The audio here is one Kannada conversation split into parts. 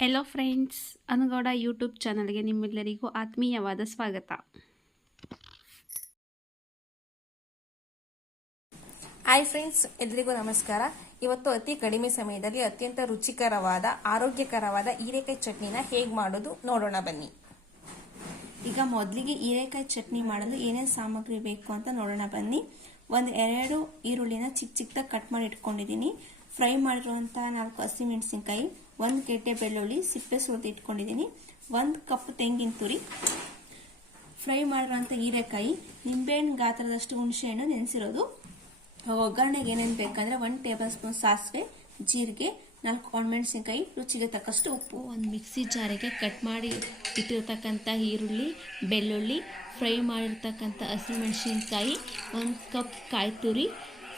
ಹೆಲೋ ಫ್ರೆಂಡ್ಸ್ ಅನುಗೌಡ ಯೂಟ್ಯೂಬ್ ಚಾನಲ್ಗೆ ನಿಮ್ಮೆಲ್ಲರಿಗೂ ಆತ್ಮೀಯವಾದ ಸ್ವಾಗತ. ಹಾಯ್ ಫ್ರೆಂಡ್ಸ್ ಎಲ್ರಿಗೂ ನಮಸ್ಕಾರ. ಇವತ್ತು ಅತಿ ಕಡಿಮೆ ಸಮಯದಲ್ಲಿ ಅತ್ಯಂತ ರುಚಿಕರವಾದ, ಆರೋಗ್ಯಕರವಾದ ಹೀರೆಕಾಯಿ ಚಟ್ನಿನ ಹೇಗೆ ಮಾಡೋದು ನೋಡೋಣ ಬನ್ನಿ. ಈಗ ಮೊದಲಿಗೆ ಹೀರೆಕಾಯಿ ಚಟ್ನಿ ಮಾಡಲು ಏನೇನು ಸಾಮಗ್ರಿ ಬೇಕು ಅಂತ ನೋಡೋಣ ಬನ್ನಿ. ಒಂದು ಎರಡು ಈರುಳ್ಳಿನ ಚಿಕ್ಕ ಚಿಕ್ಕದಾಗಿ ಕಟ್ ಮಾಡಿ ಇಟ್ಕೊಂಡಿದ್ದೀನಿ. ಫ್ರೈ ಮಾಡಿರುವಂತಹ ನಾಲ್ಕು ಹಸಿಮೆಣಸಿನ್ಕಾಯಿ ಒಂದು ಗೆಡ್ಡೆ ಬೆಳ್ಳುಳ್ಳಿ ಸಿಪ್ಪೆ ಸುರಿದು ಇಟ್ಕೊಂಡಿದ್ದೀನಿ. ಒಂದು ಕಪ್ ತೆಂಗಿನ ತುರಿ. ಫ್ರೈ ಮಾಡಿರೋಂಥ ಹೀರೆಕಾಯಿ, ನಿಂಬೆಹಣ್ಣು ಗಾತ್ರದಷ್ಟು ಹುಣಸೆಹಣ್ಣು ನೆನೆಸಿರೋದು. ಒಗ್ಗರಣೆಗೆ ಏನೇನು ಬೇಕಂದ್ರೆ ಒಂದು ಟೇಬಲ್ ಸ್ಪೂನ್ ಸಾಸಿವೆ, ಜೀರಿಗೆ, ನಾಲ್ಕು ಒಣಮೆಣಸಿನ್ಕಾಯಿ, ರುಚಿಗೆ ತಕ್ಕಷ್ಟು ಉಪ್ಪು. ಒಂದು ಮಿಕ್ಸಿ ಜಾರಿಗೆ ಕಟ್ ಮಾಡಿ ಇಟ್ಟಿರ್ತಕ್ಕಂಥ ಈರುಳ್ಳಿ, ಬೆಳ್ಳುಳ್ಳಿ, ಫ್ರೈ ಮಾಡಿರ್ತಕ್ಕಂಥ ಹಸಿಮೆಣಸಿನ್ಕಾಯಿ, ಒಂದು ಕಪ್ ಕಾಯಿ ತುರಿ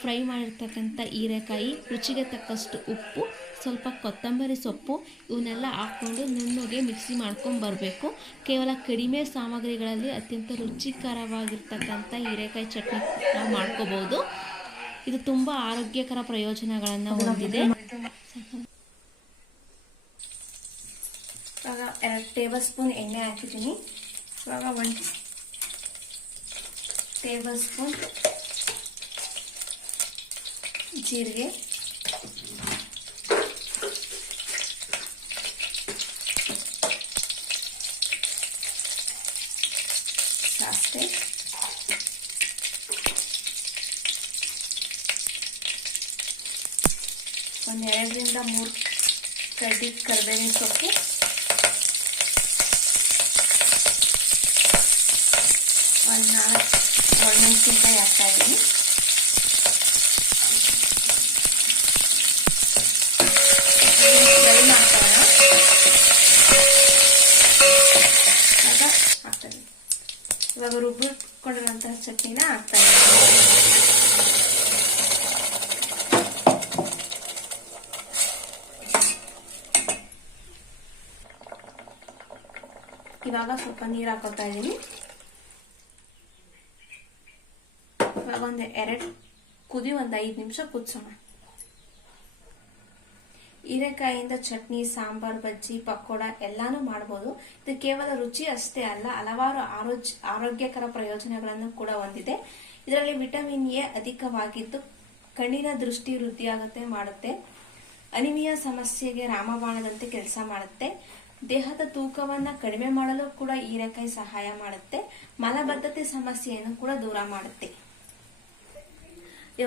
ಫ್ರೈ ಮಾಡಿರ್ತಕ್ಕಂಥ ಹೀರೆಕಾಯಿ ರುಚಿಗೆ ತಕ್ಕಷ್ಟು ಉಪ್ಪು ಸ್ವಲ್ಪ ಕೊತ್ತಂಬರಿ ಸೊಪ್ಪು ಇವನ್ನೆಲ್ಲ ಹಾಕ್ಕೊಂಡು ನುಣ್ಣಗೆ ಮಿಕ್ಸಿ ಮಾಡ್ಕೊಂಡು ಬರಬೇಕು. ಕೇವಲ ಕಡಿಮೆ ಸಾಮಗ್ರಿಗಳಲ್ಲಿ ಅತ್ಯಂತ ರುಚಿಕರವಾಗಿರ್ತಕ್ಕಂಥ ಹೀರೆಕಾಯಿ ಚಟ್ನಿ ನಾವು ಮಾಡ್ಕೋಬೋದು. ಇದು ತುಂಬ ಆರೋಗ್ಯಕರ ಪ್ರಯೋಜನಗಳನ್ನು ಹೊಂದಿದೆ. ಇವಾಗ ಎರಡು ಟೇಬಲ್ ಸ್ಪೂನ್ ಎಣ್ಣೆ ಹಾಕಿದ್ದೀನಿ. ಇವಾಗ ಒಂದು ಟೇಬಲ್ ಸ್ಪೂನ್ ಜೀರಿಗೆ. ಸಾಸಿವೆ ಒಂದು ಎರಡರಿಂದ ಮೂರು ಕಡ್ಡಿ ಕರಿಬೇವಿನ ಸೊಪ್ಪು. ಒಂದು ನಾಲ್ಕು ಒಣಮೆಣಸಿನ್ಕಾಯಿ ಹಾಕ್ತಾ ಇದ್ದೀನಿ ಫ್ರೈ ಮಾಡ್ಕೊಳ್ಳೋಣ ಇವಾಗ ಹಾಕ್ತಾ ಇದ್ದೀನಿ ಇವಾಗ ರುಬ್ಬಿಟ್ಕೊಂಡಿರುವಂತಹ ಚಟ್ನಿನ ಹಾಕ್ತಾ ಇದ್ದೀನಿ ಇವಾಗ ಸ್ವಲ್ಪ ನೀರು ಹಾಕೋತಾ ಇದ್ದೀನಿ. ಇವಾಗ ಒಂದು ಎರಡು ಕುದಿ ಒಂದು ಐದು ನಿಮಿಷ ಕುದಿಸೋಣ. ಹೀರೆಕಾಯಿಯಿಂದ ಚಟ್ನಿ, ಸಾಂಬಾರ್, ಬಜ್ಜಿ, ಪಕೋಡ ಎಲ್ಲಾನು ಮಾಡಬಹುದು ಇದು ಕೇವಲ ರುಚಿ ಅಷ್ಟೇ ಅಲ್ಲ, ಹಲವಾರು ಆರೋಗ್ಯ ಆರೋಗ್ಯಕರ ಪ್ರಯೋಜನಗಳನ್ನು ಕೂಡ ಹೊಂದಿದೆ. ಇದರಲ್ಲಿ ವಿಟಮಿನ್ ಎ ಅಧಿಕವಾಗಿದ್ದು ಕಣ್ಣಿನ ದೃಷ್ಟಿ ವೃದ್ಧಿಯಾಗುತ್ತೆ, ಮಾಡುತ್ತೆ. ಅನಿಮಿಯ ಸಮಸ್ಯೆಗೆ ರಾಮಬಾಣದಂತೆ ಕೆಲಸ ಮಾಡುತ್ತೆ. ದೇಹದ ತೂಕವನ್ನ ಕಡಿಮೆ ಮಾಡಲು ಕೂಡ ಹೀರೆಕಾಯಿ ಸಹಾಯ ಮಾಡುತ್ತೆ. ಮಲಬದ್ಧತೆ ಸಮಸ್ಯೆಯನ್ನು ಕೂಡ ದೂರ ಮಾಡುತ್ತೆ.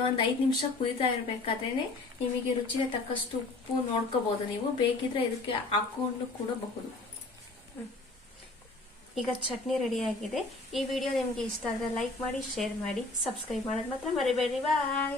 ಒಂದು ಐದು ನಿಮಿಷ ಕುದಿತಾ ಇರಬೇಕಾದ್ರೇನೆ ನಿಮಗೆ ರುಚಿಗೆ ತಕ್ಕಷ್ಟು ಉಪ್ಪು ನೋಡ್ಕೋಬಹುದು ನೀವು. ಬೇಕಿದ್ರೆ ಇದಕ್ಕೆ ಹಾಕೊಂಡು ಕೂಡಬಹುದು. ಈಗ ಚಟ್ನಿ ರೆಡಿ ಆಗಿದೆ. ಈ ವಿಡಿಯೋ ನಿಮಗೆ ಇಷ್ಟ ಆದರೆ ಲೈಕ್ ಮಾಡಿ ಶೇರ್ ಮಾಡಿ ಸಬ್ಸ್ಕ್ರೈಬ್ ಮಾಡೋದು ಮಾತ್ರ ಮರಿಬೇಡಿ ಬಾಯ್